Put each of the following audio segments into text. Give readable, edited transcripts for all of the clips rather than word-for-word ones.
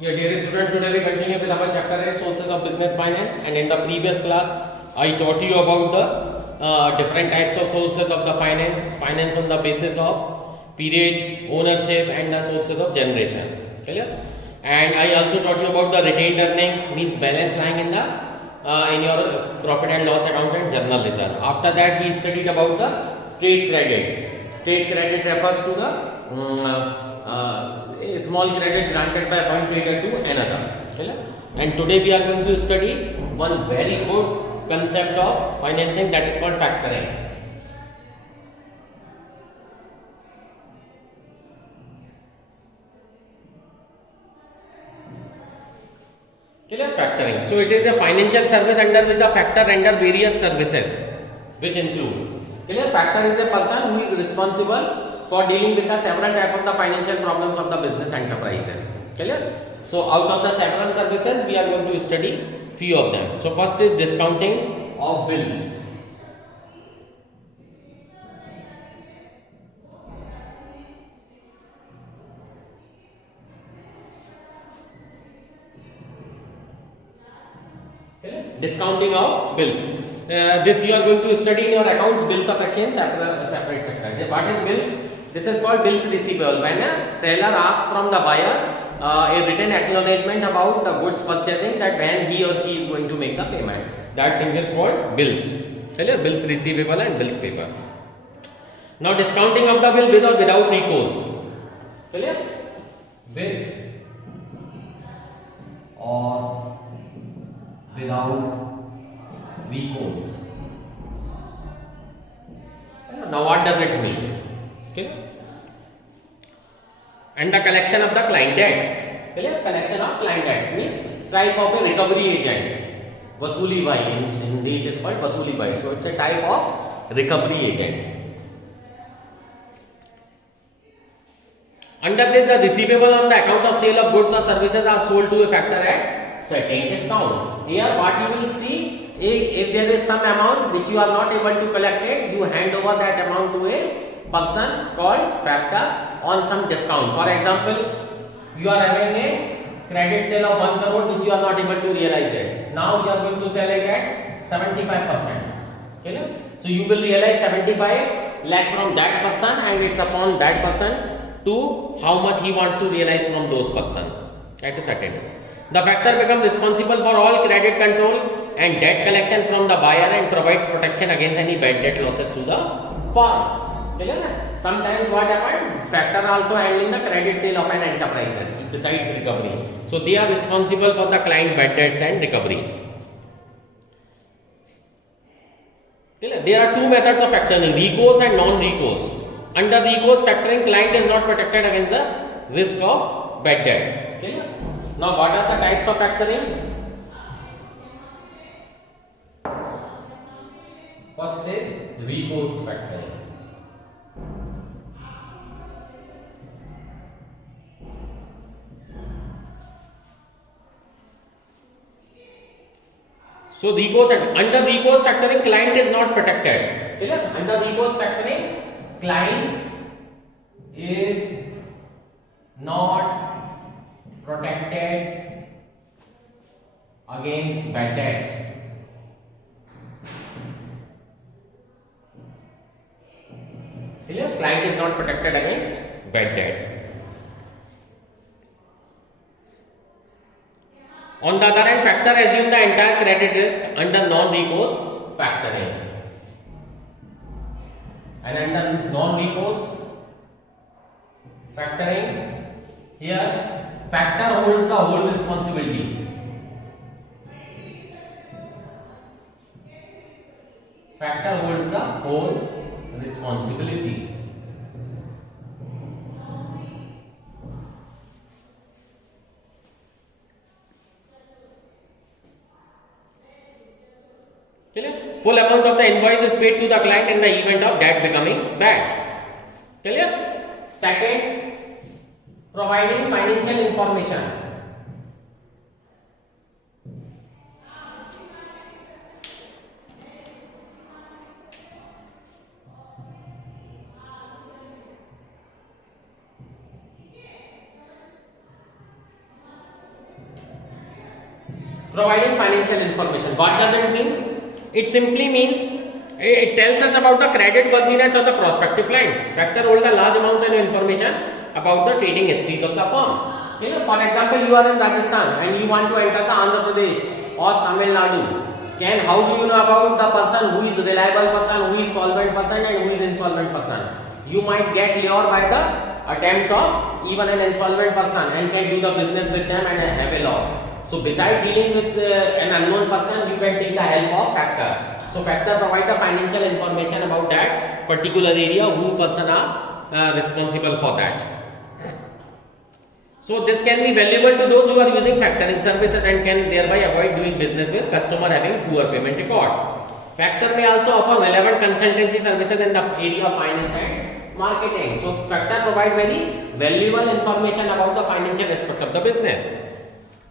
Yeah, dear student, today we continue with our chapter 8 Sources of Business Finance, and in the previous class I taught you about the different types of sources of the finance on the basis of period, ownership and the sources of generation. Clear? And I also taught you about the retained earning, means balance lying in your profit and loss account and journal ledger. After that we studied about the trade credit. Trade credit refers to the a small credit granted by one trader to another. And today we are going to study one very good concept of financing, that is called factoring. Factoring. So it is a financial service under which the factor render various services, which includes. Factor is a person who is responsible for dealing with the several type of the financial problems of the business enterprises. Clear? So out of the several services we are going to study few of them. So first is discounting of bills. Discounting of bills. This you are going to study in your accounts, bills of exchange, separate chapter. What is bills? This is called bills receivable. When a seller asks from the buyer a written acknowledgement about the goods purchasing, that when he or she is going to make the payment, that thing is called bills. Bills receivable and bills payable. Now discounting of the bill with or without recourse. Clear? With or without recourse. Now what does it mean? And the collection of the client debts. Collection of client debts means type of a recovery agent. Vasuli bhai, in Hindi it is called Vasuli bhai. So it's a type of recovery agent. Under this, the receivable on the account of sale of goods or services are sold to a factor at certain discount. Here what you will see, if there is some amount which you are not able to collect it, you hand over that amount to a person called factor on some discount. For example, you are having a credit sale of 1 crore which you are not able to realize it. Now you are going to sell it at 75%. Okay? So you will realize 75 lakh from that person, and it's upon that person to how much he wants to realize from those person at a certain time. The factor becomes responsible for all credit control and debt collection from the buyer and provides protection against any bad debt losses to the firm. Sometimes what happens, factor also handling the credit sale of an enterprise besides recovery. So they are responsible for the client bad debts and recovery. There are two methods of factoring, recourse and non-recourse. Under recourse factoring, client is not protected against the risk of bad debt. Now what are the types of factoring? First is recourse factoring. So recourse, under recourse factoring, client is not protected. Under recourse factoring, client is not protected against bad debt. Client is not protected against bad debt. On the other hand, factor assume the entire credit risk under non-recourse factoring. And under non-recourse factoring, here factor holds the whole responsibility. Factor holds the whole responsibility. Full amount of the invoice is paid to the client in the event of debt becoming bad. Clear? Second, providing financial information. Providing financial information. What does it mean? It simply means it tells us about the credit worthiness of the prospective clients. Factor hold a large amount of information about the trading histories of the firm. You know, for example, you are in Rajasthan and you want to enter the Andhra Pradesh or Tamil Nadu. How do you know about the person who is reliable person, who is solvent person and who is insolvent person? You might get lured by the attempts of even an insolvent person and can do the business with them and have a loss. So besides dealing with an unknown person, you can take the help of factor. So factor provide the financial information about that particular area, who person are responsible for that. So this can be valuable to those who are using factoring services and can thereby avoid doing business with customer having poor payment records. Factor may also offer relevant consultancy services in the area of finance and marketing. So factor provide very valuable information about the financial aspect of the business.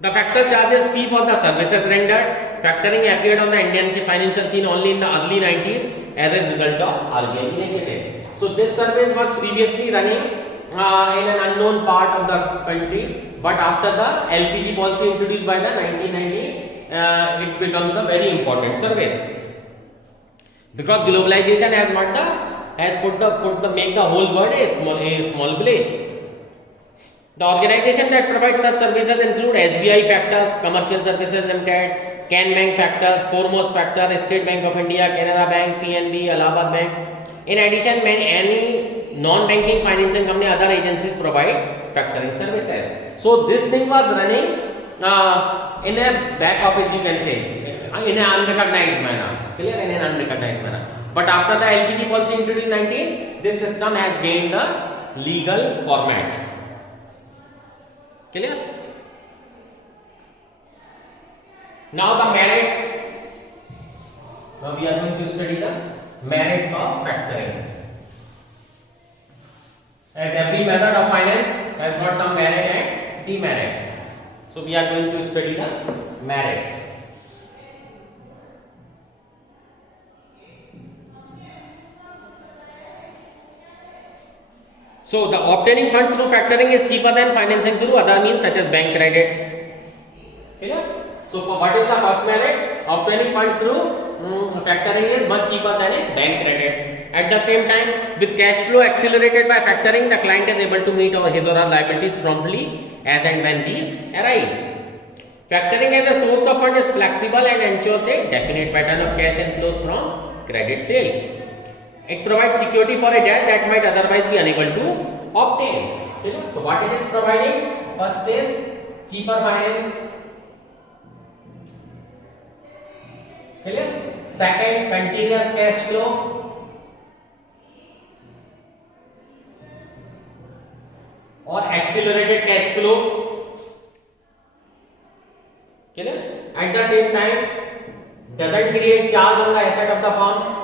The factor charges fee for the services rendered. Factoring appeared on the Indian financial scene only in the early 90s as a result of RBI initiative. So this service was previously running in an unknown part of the country, but after the LPG policy introduced by the 1990, it becomes a very important service because globalization has make the whole world a small village. The organization that provides such services include SBI Factors, Commercial Services Limited, Can Bank Factors, Foremost Factor, State Bank of India, Canara Bank, PNB, Allahabad Bank. In addition, any non-banking financing company, other agencies provide factoring services. So this thing was running in a back office, you can say, in an unrecognized manner. Clear? In an unrecognized manner. But after the LPG policy introduced in 19, this system has gained the legal format. Clear? Now the merits. Now we are going to study the merits of factoring. As every method of finance has got some merit and demerit. So we are going to study the merits. So the obtaining funds through factoring is cheaper than financing through other means such as bank credit. Clear? So what is the first merit? Obtaining funds through factoring is much cheaper than a bank credit. At the same time, with cash flow accelerated by factoring, the client is able to meet his or her liabilities promptly as and when these arise. Factoring as a source of fund is flexible and ensures a definite pattern of cash inflows from credit sales. It provides security for a debt that might otherwise be unable to obtain. So what it is providing? First is cheaper finance. Clear? Second, continuous cash flow or accelerated cash flow. Clear? At the same time, doesn't create charge on the asset of the firm.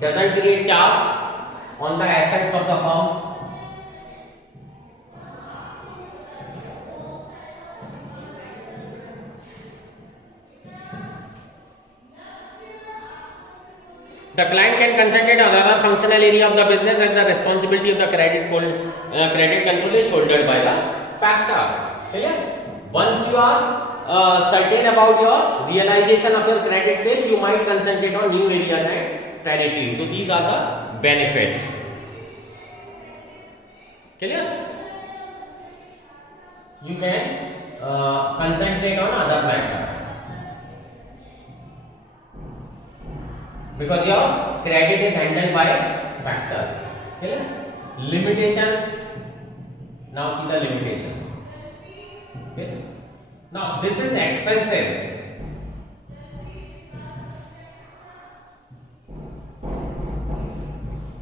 Doesn't create charge on the assets of the firm. The client can concentrate on another functional area of the business and the responsibility of the credit control is shouldered by the factor. Clear? Once you are certain about your realization of your credit sale, you might concentrate on new areas and territory. So these are the benefits. Clear? You can concentrate on other matters because your credit is handled by factors. Clear? Limitation. Now see the limitations. Okay. Now this is expensive.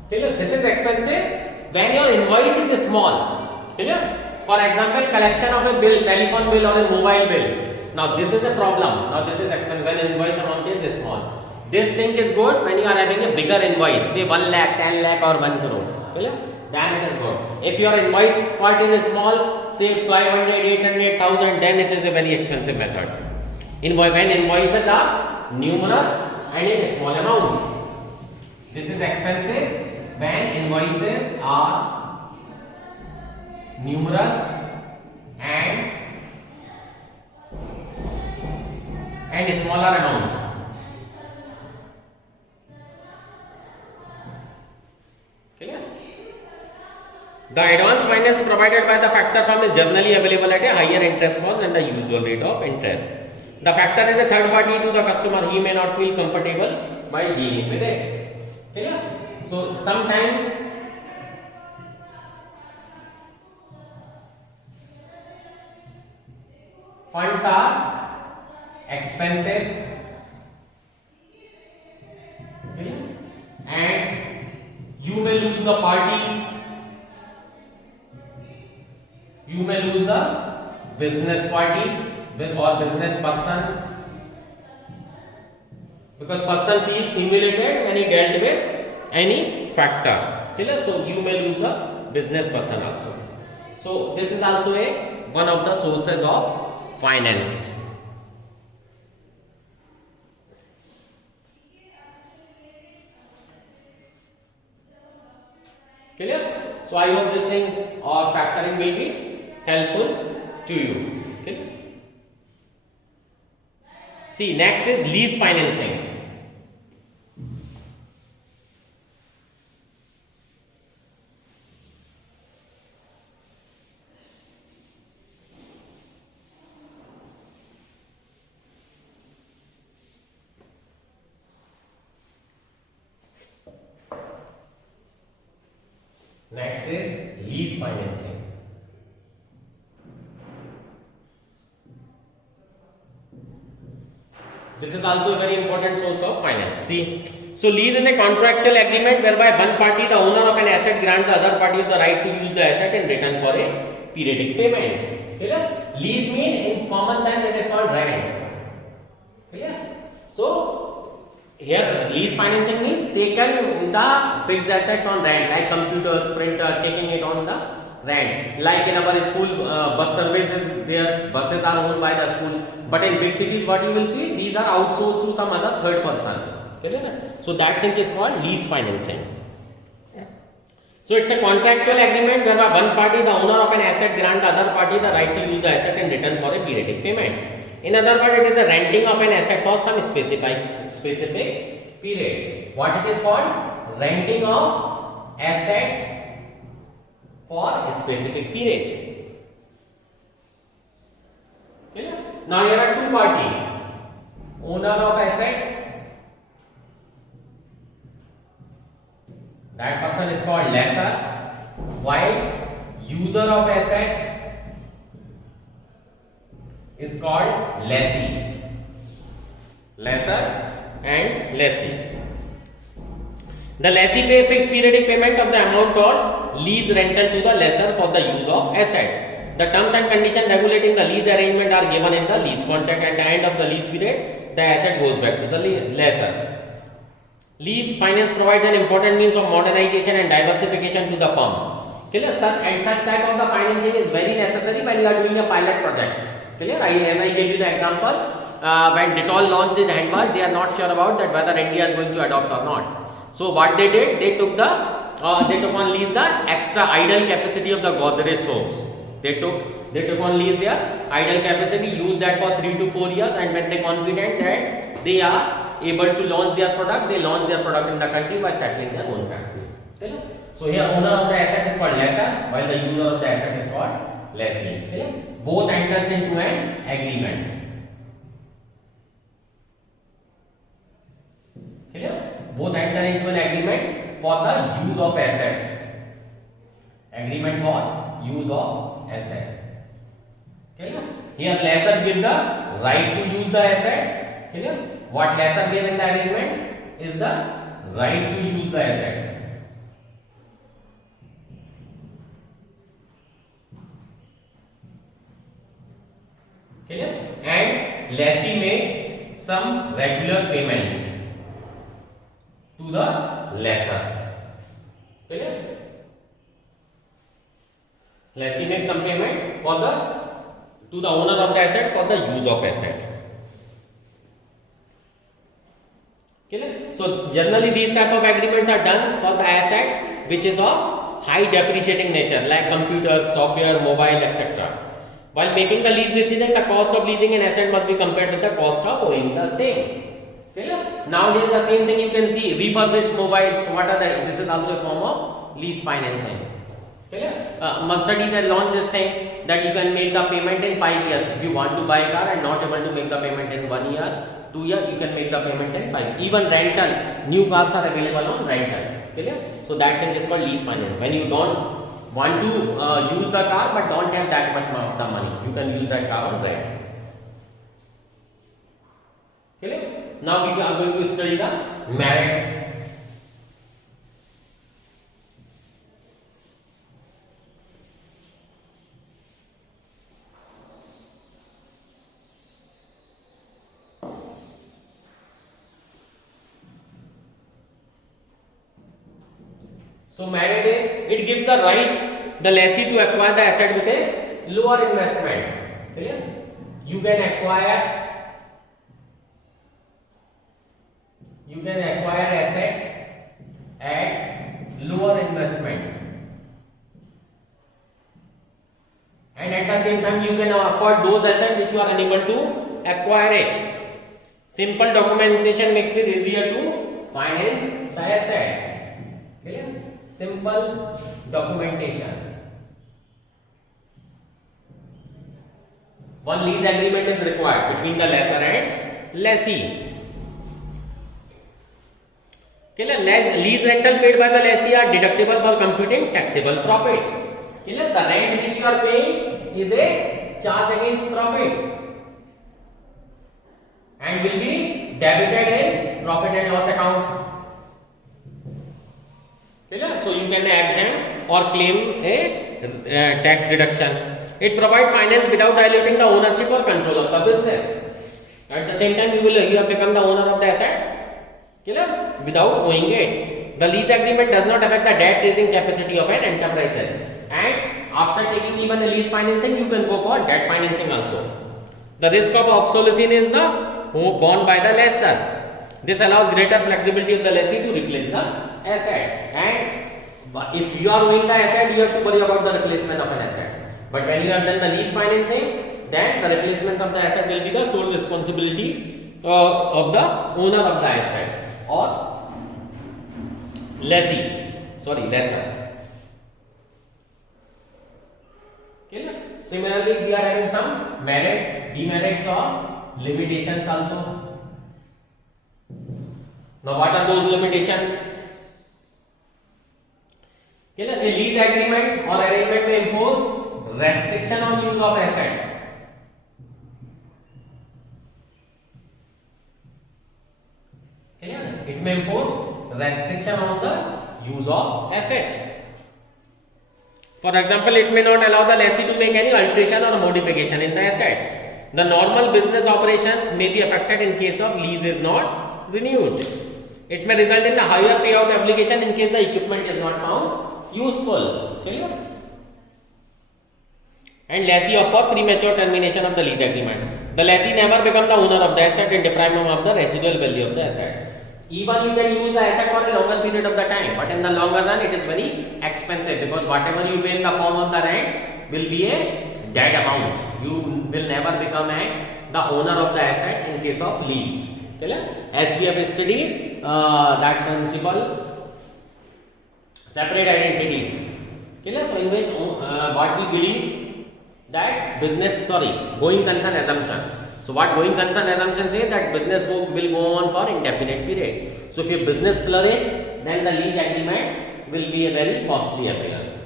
Clear? This is expensive when your invoice is small. Clear? For example, collection of a bill, telephone bill or a mobile bill. Now this is a problem. Now this is expensive when invoice amount is small. This thing is good when you are having a bigger invoice, say 1 lakh, 10 lakh or 1 crore. Clear? Then it is good. If your invoice part is small, say 500, 800, 1000, then it is a very expensive method. When invoices are numerous and in a small amount. This is expensive when invoices are numerous and smaller amount. Clear? The advance finance provided by the factor firm is generally available at a higher interest cost than the usual rate of interest. The factor is a third party to the customer. He may not feel comfortable while dealing with it. Clear? So sometimes funds are expensive and you may lose the party, you may lose the business party or business person, because person feels humiliated when he dealt with any factor. So you may lose the business person also. So this is also one of the sources of finance. Clear? So I hope this thing or factoring will be helpful to you. Okay. See, next is lease financing. Next is lease financing. This is also a very important source of finance. See, so lease is a contractual agreement whereby one party, the owner of an asset, grants the other party the right to use the asset in return for a periodic payment. Clear? Lease means in common sense it is called rent. Clear? So here lease financing means taken the fixed assets on rent, like computers, printer, taking it on the rent. Like in our school bus services, their buses are owned by the school. But in big cities, what you will see, these are outsourced to some other third person. So that thing is called lease financing. So it's a contractual agreement whereby one party, the owner of an asset, grant the other party the right to use the asset in return for a periodic payment. In other words, it is the renting of an asset for some specific period. What it is called? Renting of assets for a specific period. Okay? Now here are two parties. Owner of asset, that person is called lessor, while user of asset is called lessee. Lessor and lessee. The lessee pay fixed periodic payment of the amount called lease rental to the lessor for the use of asset. The terms and conditions regulating the lease arrangement are given in the lease contract. At the end of the lease period, the asset goes back to the lessor. Lease finance provides an important means of modernization and diversification to the firm. Clear? And such type of the financing is very necessary when you are doing a pilot project. Clear? As I gave you the example, when Dettol launched in hand wash, they are not sure about that whether India is going to adopt or not. So what they did, they took on lease the extra idle capacity of the Godrej soaps. They took on lease their idle capacity, used that for 3 to 4 years, and when they confident that they are able to launch their product, they launch their product in the country by settling their own factory. Okay? So here owner of the asset is called lessor, while the user of the asset is called lessee. Okay? Both enters into an agreement. Okay? Both enter into an agreement for the use of asset. Agreement for use of asset. Okay? Here lessor give the right to use the asset. Okay? What lessor gave in the agreement is the right to use the asset. Okay? And lessee make some regular payment to the lessor. Okay? Lessee make some payment to the owner of the asset for the use of asset. Okay? So generally these type of agreements are done for the asset which is of high depreciating nature, like computers, software, mobile, etc. While making the lease decision, the cost of leasing an asset must be compared with the cost of owning the same. Clear? Nowadays the same thing you can see, refurbished mobile. What are the? This is also a form of lease financing. Clear? Mercedes has launched this thing that you can make the payment in 5 years. If you want to buy a car and not able to make the payment in 1 year, 2 years, you can make the payment in 5. Even rental, new cars are available on rental. Clear? So that thing is called lease finance. When you don't want to use the car but don't have that much of the money, you can use that car on rent. Clear? Now we are going to study the merits. So merit is, it gives the right the lessee to acquire the asset with a lower investment. Clear? You can acquire asset at lower investment, and at the same time you can afford those assets which you are unable to acquire it. Simple documentation makes it easier to finance the asset. Clear? Simple documentation. One lease agreement is required between the lessor and lessee. Lease rental paid by the lessee are deductible for computing taxable profit. The rent which you are paying is a charge against profit and will be debited in profit and loss account. So you can exempt or claim a tax deduction. It provides finance without diluting the ownership or control of the business. At the same time, you have become the owner of the asset, without owing it. The lease agreement does not affect the debt raising capacity of an enterprise. And after taking even a lease financing, you can go for debt financing also. The risk of obsolescence is borne by the lessor. This allows greater flexibility of the lessee to replace the asset. And if you are owning the asset, you have to worry about the replacement of an asset. But when you have done the lease financing, then the replacement of the asset will be the sole responsibility of the owner of the asset or lessor. Similarly, we are having some merits, demerits or limitations also. Now what are those limitations? A lease agreement or arrangement may impose restriction on use of asset. It may impose restriction on the use of asset. For example, it may not allow the lessee to make any alteration or modification in the asset. The normal business operations may be affected in case of lease is not renewed. It may result in the higher payout obligation in case the equipment is not found useful. And lessee offer premature termination of the lease agreement. The lessee never become the owner of the asset and deprive him of the residual value of the asset. Even you can use the asset for a longer period of the time, but in the longer run it is very expensive because whatever you pay in the form of the rent will be a dead amount. You will never become the owner of the asset in case of lease. As we have studied that principle, separate identity. So in which what we believe that going concern assumption. So what going concern assumption says that business will go on for indefinite period. So if your business flourish, then the lease agreement will be a very costly affair.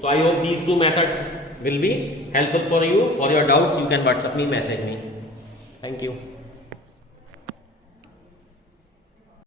So I hope these two methods will be helpful for you. For your doubts, you can WhatsApp me, message me. Thank you.